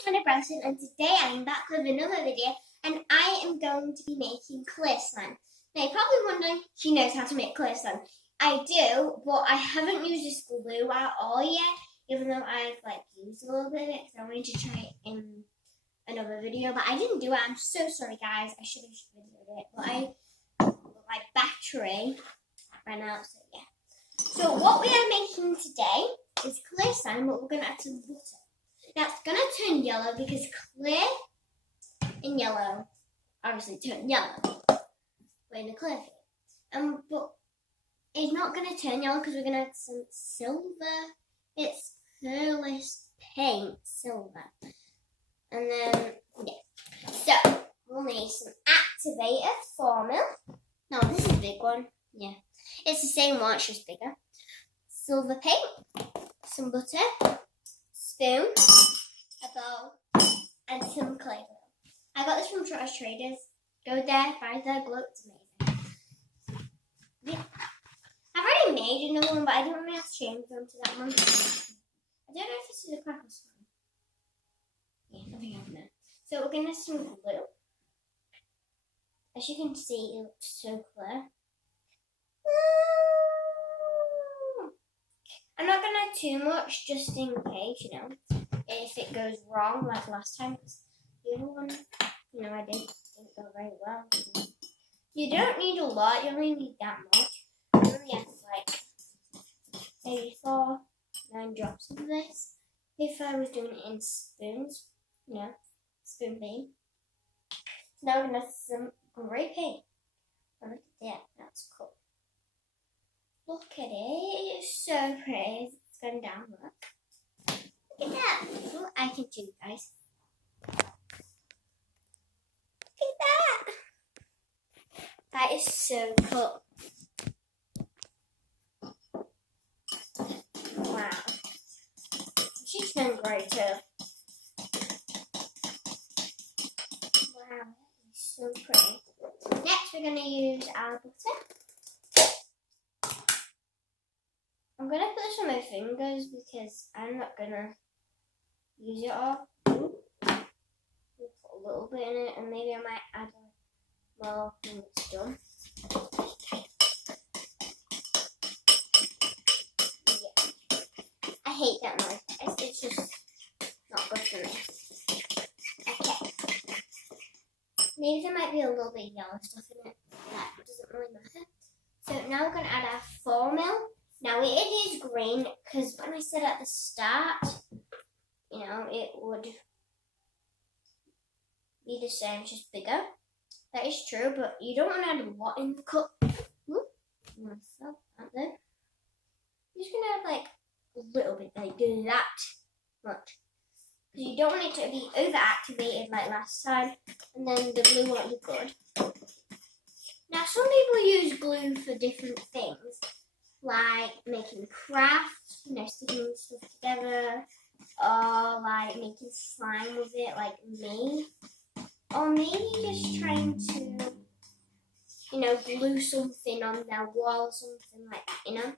is Hannah Branson, and today I'm back with another video, and I am going to be making clear slime. Now you're probably wondering, she knows how to make clear slime. I do, but I haven't used this glue at all yet, even though I've used a little bit of it because I wanted to try it in another video, but I didn't do it. I'm so sorry, guys. I should have videoed it, but my battery ran out, so yeah. So what we are making today is clear slime, but we're going to add some butter. Now it's going to turn yellow because clear and yellow obviously turn yellow when the clear thing. But it's not going to turn yellow because we're going to add some silver. It's Pearlist Paint Silver. And then, yeah. So, we'll need some activator formula. No, this is a big one. Yeah. It's the same one, it's just bigger. Silver paint, some butter, spoon, a bowl, and some clay glue. I got this from Trash Traders. Go there, buy their glue, it's amazing. Yeah. I've already made another one, but I didn't really have to change them to that one. I don't know if this is a crackle slime. Yeah, I think I know. So we're going to have some glue. As you can see, it looks so clear. I'm not going to add too much, just in case, if it goes wrong like last time. Because the other one, I didn't go very well. You don't need a lot, you only need that much. You only have maybe 9 drops of this. If I was doing it in spoons, spoon paint. So now we're going to have some grey paint. Oh, look at that, that's cool. Look at it, it's so pretty. It's going down, look. Look at that. That's what I can do, guys. Look at that. That is so cool. Wow. She's done great too. Wow, that is so pretty. Next, we're going to use our butter. I'm going to put this on my fingers because I'm not going to use it all. We'll put a little bit in it, and maybe I might add more when it's done. Yeah. I hate that noise, guys. It's just not good for me. Okay. Maybe there might be a little bit of yellow stuff in it. That doesn't really matter. So now we're going to add our formula. Now it is green because when I said at the start, it would be the same, just bigger. That is true, but you don't want to add a lot in the cup. Myself out there. You're just going to add a little bit, that much. Because you don't want it to be overactivated like last time, and then the glue won't be good. Now some people use glue for different things. Like making crafts, sticking stuff together, or making slime with it, like me. Or maybe just trying to, glue something on their wall or something like that,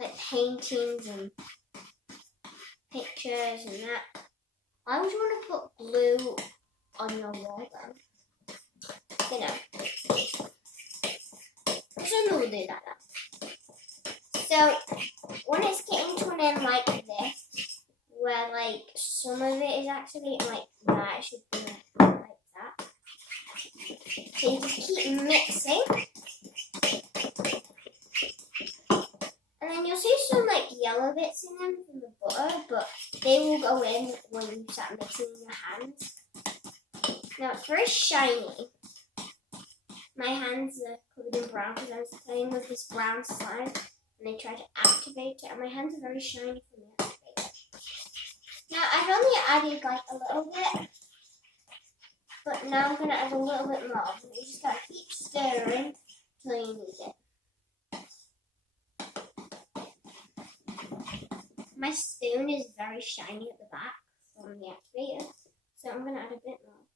Like paintings and pictures and that. Why would you want to put glue on your wall then? Some people do that now. So, when it's getting to an end like this, where some of it is activating like that, it should be like that. So you just keep mixing. And then you'll see some yellow bits in them from the butter, but they will go in when you start mixing in your hands. Now it's very shiny. My hands are covered in brown because I was playing with this brown slime. And they try to activate it, and my hands are very shiny from the activator. Now, I've only added a little bit, but now I'm going to add a little bit more. So you just got to keep stirring until you need it. My spoon is very shiny at the back from the activator, so I'm going to add a bit more.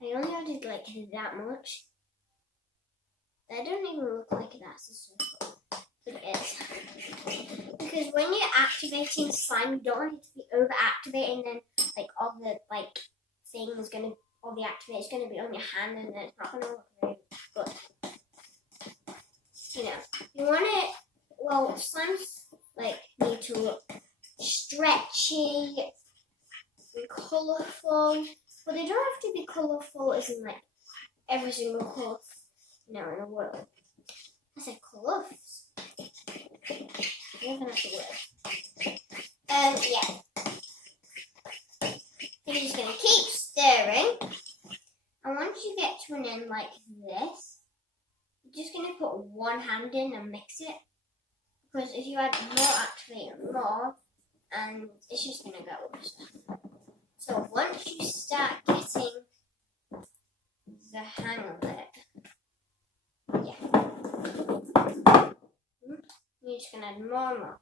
I only added that much. They don't even look like that's a circle. but it is. Because when you're activating slime, you don't want it to be over activating, then like all the things all the activate is gonna be on your hand, and then it's not gonna look very good. You know, you want it. Well, slimes need to look stretchy and colourful, but they don't have to be colourful as in every single colour, in the world. I said colours. That's a word. Yeah. You're just gonna keep stirring, and once you get to an end like this, you're just gonna put one hand in and mix it. Because if you add more, activate more, and it's just gonna go. So once you start getting the hang of it, you're just gonna add more and more.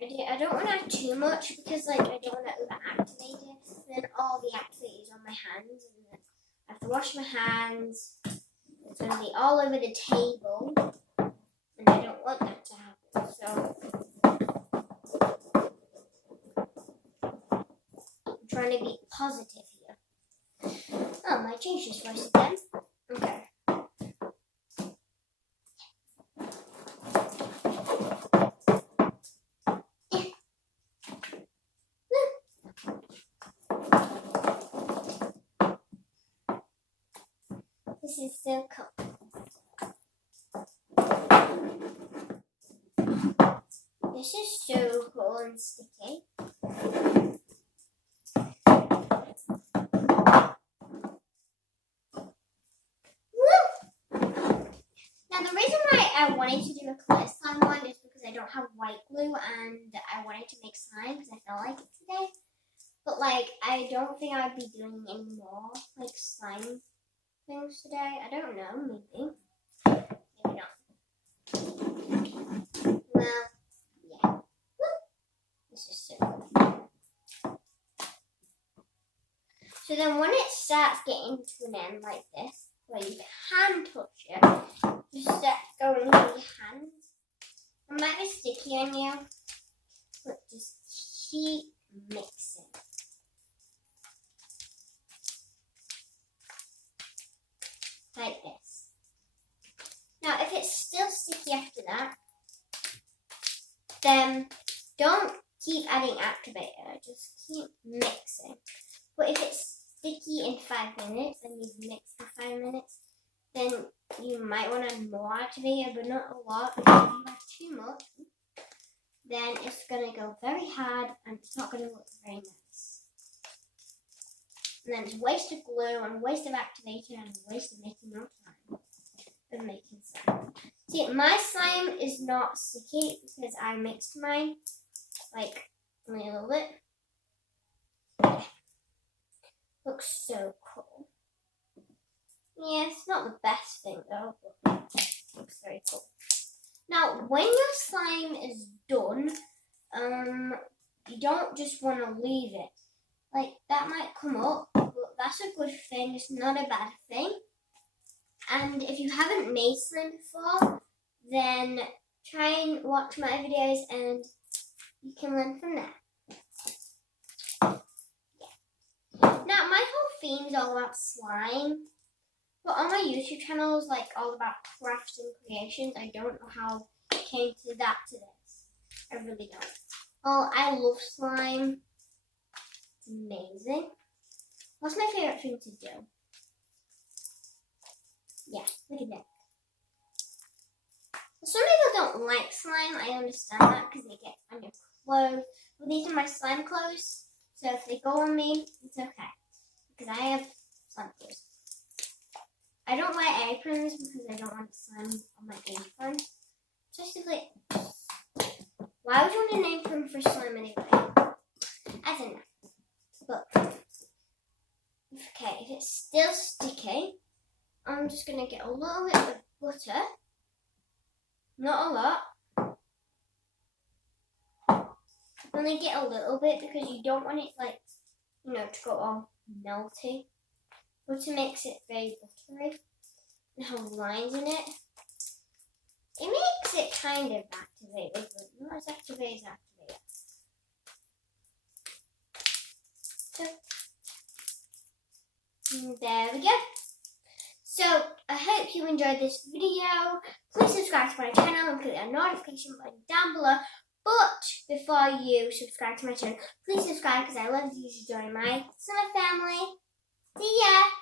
I don't want to add too much because I don't want to over-activate it. Then all the activate is on my hands, and then I have to wash my hands. It's gonna be all over the table, and I don't want that to happen. So I'm trying to be positive here. Oh, I changed this voice again. Okay. This is so cool. This is so cool and sticky. Now the reason why I wanted to do a clear slime one is because I don't have white glue and I wanted to make slime because I felt like it today. But I don't think I'd be doing any more slime things today. I don't know, maybe. Maybe not. Well, yeah. This is so cool. So then when it starts getting to an end like this, where you can touch it, you start going with your hands. It might be sticky on you, but just keep mixing. Like this. Now, if it's still sticky after that, then don't keep adding activator, just keep mixing. But if it's sticky in 5 minutes and you've mixed for 5 minutes, then you might want to add more activator, but not a lot. If you add too much, then it's going to go very hard and it's not going to look very nice. And then it's a waste of glue and a waste of activator and a waste of making your time of making slime. See, my slime is not sticky because I mixed mine a little bit. Looks so cool. Yeah, it's not the best thing though, but it looks very cool. Now, when your slime is done, you don't just want to leave it. That might come up, but that's a good thing. It's not a bad thing. And if you haven't made slime before, then try and watch my videos and you can learn from there. Now, my whole theme is all about slime. But on my YouTube channel is all about crafts and creations. I don't know how it came to this. I really don't. Oh, I love slime. It's amazing. What's my favorite thing to do? Yeah, look at that. Some people don't like slime. I understand that because they get on your clothes. Well, these are my slime clothes. So if they go on me, it's okay. Because I have slime clothes. I don't wear aprons because I don't want slime on my apron. Just why would you want an apron for slime anyway? I don't know. But, okay, if it's still sticky, I'm just going to get a little bit of butter. Not a lot. Only get a little bit because you don't want it to go all melty. Butter makes it very buttery and have lines in it. It may it kind of activated, but not as activated as activated. So, there we go. So, I hope you enjoyed this video. Please subscribe to my channel and click the notification button down below. But before you subscribe to my channel, please subscribe because I love you to join my summer family. See ya!